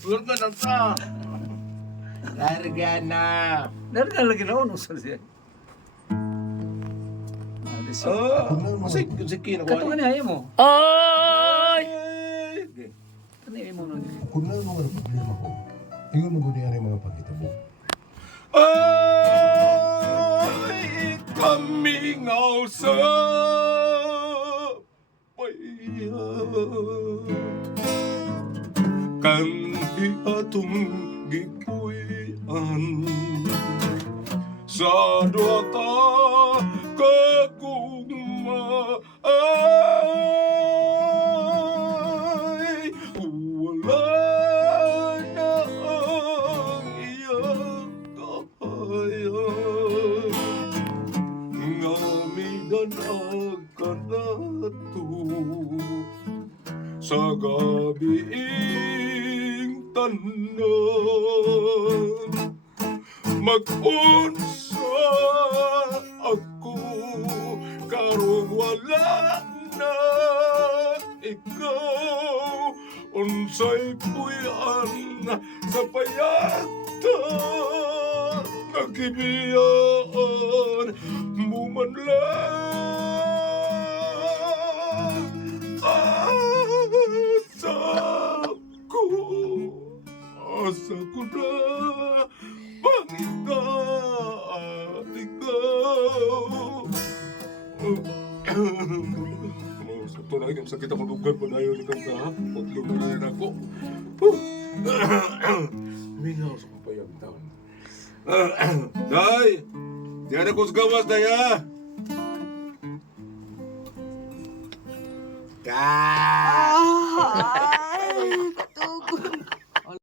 Larga na ta. Larga na. Larga lagi na unong sa siya. Sige na Kato ka niya mo. Oy! Ano mo nun? Kung na mga problema ko, ingon mo guni ang mga pangitabo. Ay, kami nga sa bayan. Kandi atong gipuyan sa dua ka kaguma ay wala na ang iyang kahayan ngamidan ka nato sa gabiing tanan mag-unsa ako karong wala na ikaw unsay puyan sa payata nagibiyaan mo man lang asa ko na pangitaan ikaw. Sa ito na sakit ang lugar pa na yun ikaw ka. Paglo na rin ako. Minaw sa kapayang taon. Day! Diyan ako sa gawas, Day, ha? Ay, tugon